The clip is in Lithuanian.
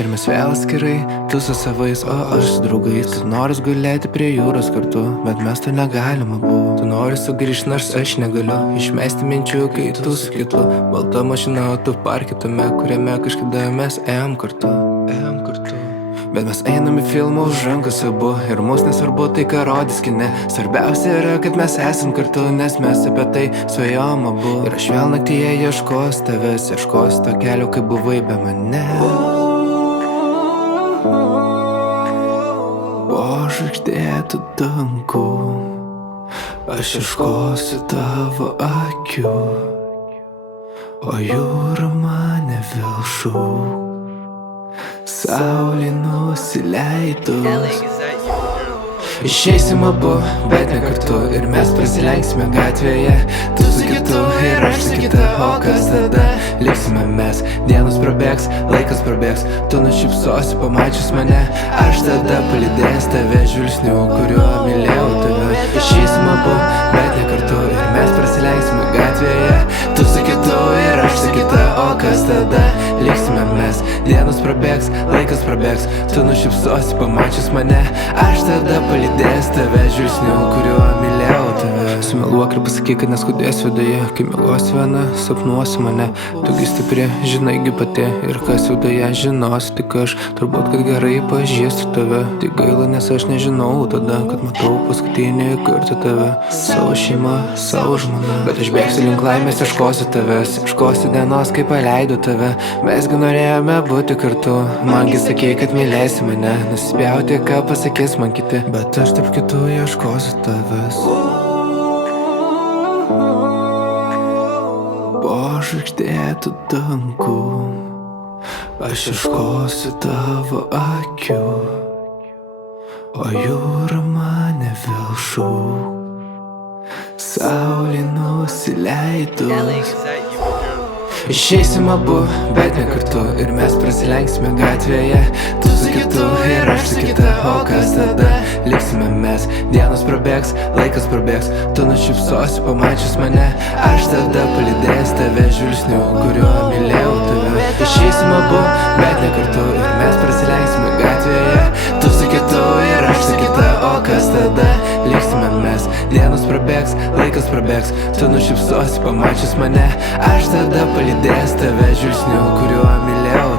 Ir mes vėl atskirai, tu su savais, o aš su draugais. Tu noris gulėti prie jūros kartu, bet mes to negalima buvo. Tu nori sugrįžti, nors aš negaliu išmesti minčių, kai tu su kitu. Balta mašina, o tu parke tame, kuriame kažkada mes ėjom kartu. Bet mes einam į filmą už rankos abu, ir mus nesvarbu tai, ką rodys kine. Svarbiausia yra, kad mes esam kartu, nes mes apie tai svajom abu. Ir aš vėl naktyje ieškos tavęs, ieškos to kelio, kaip buvai be mane. Po žvaigždėtų dangų aš ieškosiu tavo akių, o jūra mane vėl šūk. Saulė nusileidus išeisim abu, bet ne kartu, ir mes prasilenksime gatvėje. Tu su kitu ir aš su kita, o kas tada? Liksime mes, dienos prabėgs, laikas prabėgs. Tu nušypsosi pamačius mane, aš tada palydės tave žvilgsniu, kuriuo mylėjau tave. Išeisim abu, bet ne kartu, ir mes prasilenksime gatvėje. Tu su kitu ir aš su kita, o kas tada? Liksime mes, dienos prabėgs, laikas prabėgs. Tu nušypsosi pamačius mane, aš tada palydės tave žvilgsniu, kuriuo mylėjau tave. Sumeluok ir pasakyk, kad neskudės viduje, kai meluosi viena, sapnuosi mane. Tugi stipri, žinaigi pati, ir kas viduje žinosi tik aš. Turbūt, kad gerai pažįstu tave, tik gaila, nes aš nežinau tada, kad matau paskutinį kartą tave. Savo šeimą, savo žmoną, bet aš bėgsiu link laimės, ieškosiu tavęs. Ieškosiu dienos, kai paleidau tave. Mesgi norėjome būti kartu, mangi sakei, kad mylėsi mane. Nusispjauti, ką pasakys man kiti, bet aš tarp kitų ieškosiu tavęs. Po žvaigždėtų dangų aš ieškosiu tavo akių, o jūra mane vėl šūk. Saulė nusileidus išeisim abu, bet ne kartu, ir mes prasilenksime gatvėje. Tu su kitu ir aš su kita, o kas tada? Liksime mes, dienos prabėgs, laikas prabėgs. Tu nušypsosi pamačius mane, aš tada palydės tave žvilgsniu, kuriuo mylėjau tave. Išeisim abu, bet ne kartu, ir mes prasilenksime gatvėje. Tu su kitu ir aš su kita, o kas tada? Liksime mes, dienos prabėgs, laikas prabėgs. Tu nušypsosi pamačius mane, aš tada palydės tave žvilgsniu, kuriuo mylėjau